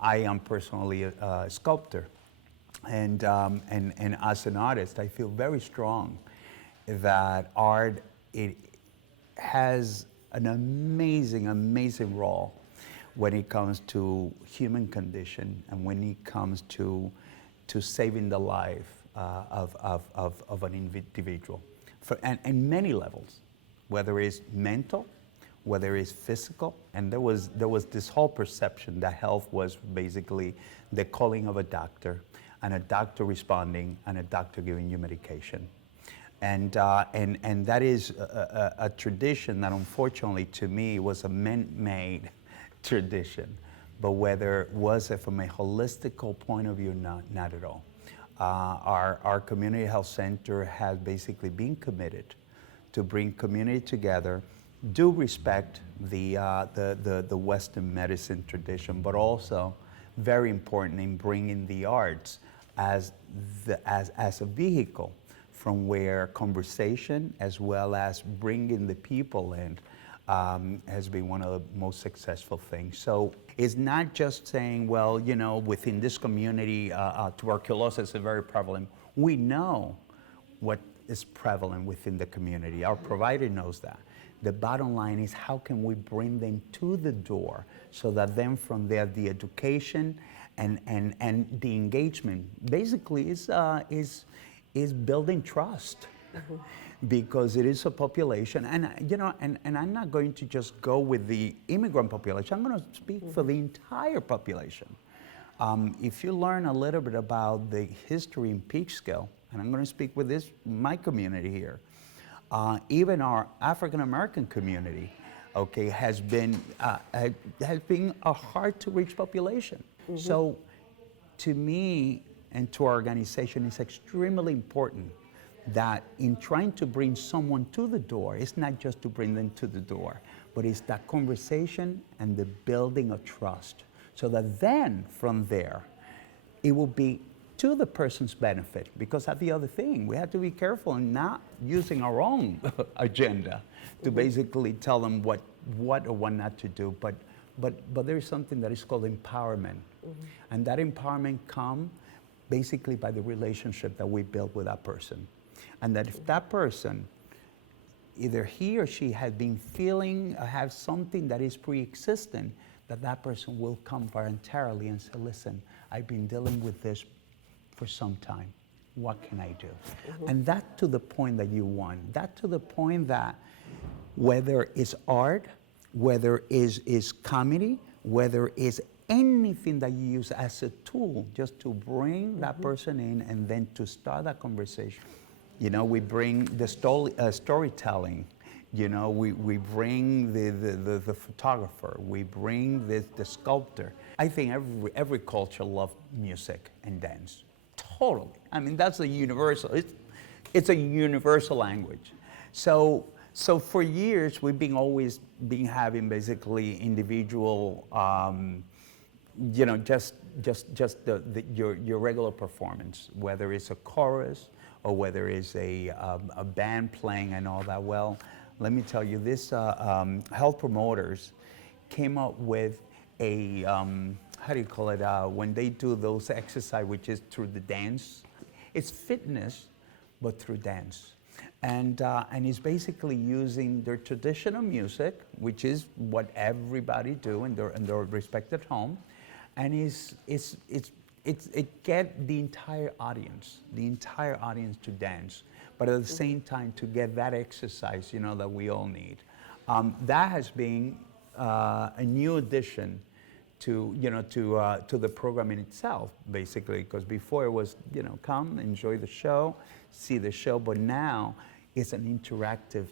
I am personally a sculptor, and as an artist, I feel very strong that art it has an amazing, amazing role when it comes to human condition and when it comes to saving the life of an individual, and many levels, whether it's mental, whether it's physical. And there was this whole perception that health was basically the calling of a doctor, and a doctor responding, and a doctor giving you medication. And that is a tradition that unfortunately to me was a man-made tradition. But whether was it from a holistical point of view, not at all. Our community health center has basically been committed to bring community together, do respect the Western medicine tradition, but also very important in bringing the arts as a vehicle from where conversation as well as bringing the people in has been one of the most successful things. So it's not just saying, well, within this community, tuberculosis is very prevalent. We know what is prevalent within the community. Our provider knows that. The bottom line is, how can we bring them to the door so that then from there the education and the engagement basically is building trust. Mm-hmm. Because it is a population, and I'm not going to just go with the immigrant population. I'm going to speak for the entire population. If you learn a little bit about the history in Peekskill, and I'm going to speak with my community here, even our African American community, okay, has been a hard to reach population. Mm-hmm. So, to me and to our organization, it's extremely important that in trying to bring someone to the door, it's not just to bring them to the door, but it's that conversation and the building of trust, so that then from there, it will be to the person's benefit. Because that's the other thing, we have to be careful in not using our own agenda to basically tell them what or what not to do, but there's something that is called empowerment. Mm-hmm. And that empowerment comes basically by the relationship that we build with that person. And that if that person, either he or she has been feeling, has something that is pre-existing, that person will come voluntarily and say, listen, I've been dealing with this for some time. What can I do? Mm-hmm. And that to the point that you want. That to the point that whether it's art, whether it's comedy, whether it's anything that you use as a tool just to bring that person in and then to start that conversation. We bring the storytelling. We bring the photographer. We bring the sculptor. I think every culture loves music and dance. Totally. I mean, that's a universal. It's a universal language. So for years we've been always having basically individual, just your regular performance, whether it's a chorus or whether it's a band playing and all that. Well, let me tell you, this health promoters came up with a, how do you call it, when they do those exercise, which is through the dance. It's fitness, but through dance. And it's basically using their traditional music, which is what everybody do in their respective home, and it get the entire audience to dance, but at the same time to get that exercise, that we all need. That has been a new addition to the program in itself, basically, because before it was, come, enjoy the show, see the show, but now it's an interactive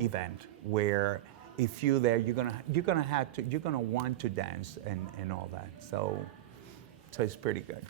event where if you're there, you're gonna want to dance and all that. So it's pretty good.